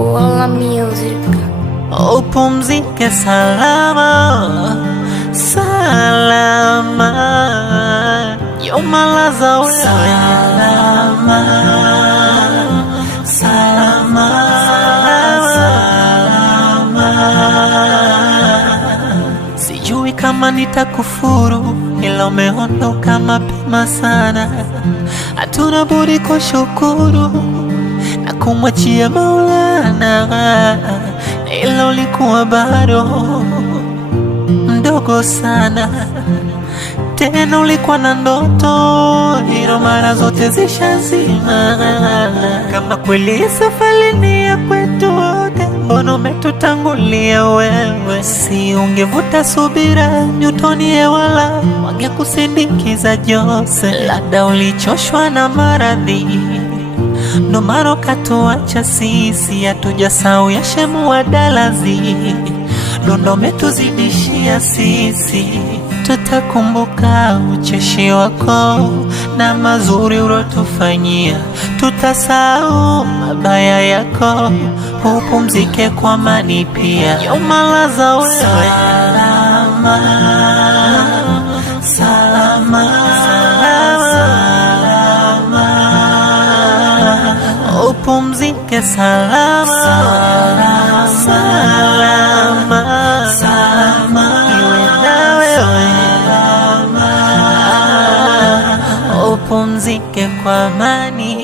Wala Music. Upumzike salama, salama, yomalaza wewe salama, salama, salama. Sijui kama nitakufuru, ila umeondoka mapema sana. Hatuna budi kushukuru na kumwachia Maulana, ila ulikuwa bado mdogo sana. Tena ulikuwa na ndoto, ilo mara zote zishazima. Kama kweli safari ni ya kwetu wote, mbona umetutangulia wewe? Si ungevuta subira Newtonie, wala wangekusindikiza Jose. Labda ulichoshwa na maradhi, ndo mara katuacha sisi, hatujasahau ya Shemu wa Dalazi, ndo umetuzidishia sisi. Tutakumbuka ucheshi wako na mazuri ulotufanyia, tutasahau mabaya yako. Upumzike kwa amani pia, yomalaza wewe salama, salama, salama. Upumzike salama, salama, salama, iwe na wewe. Upumzike kwa amani.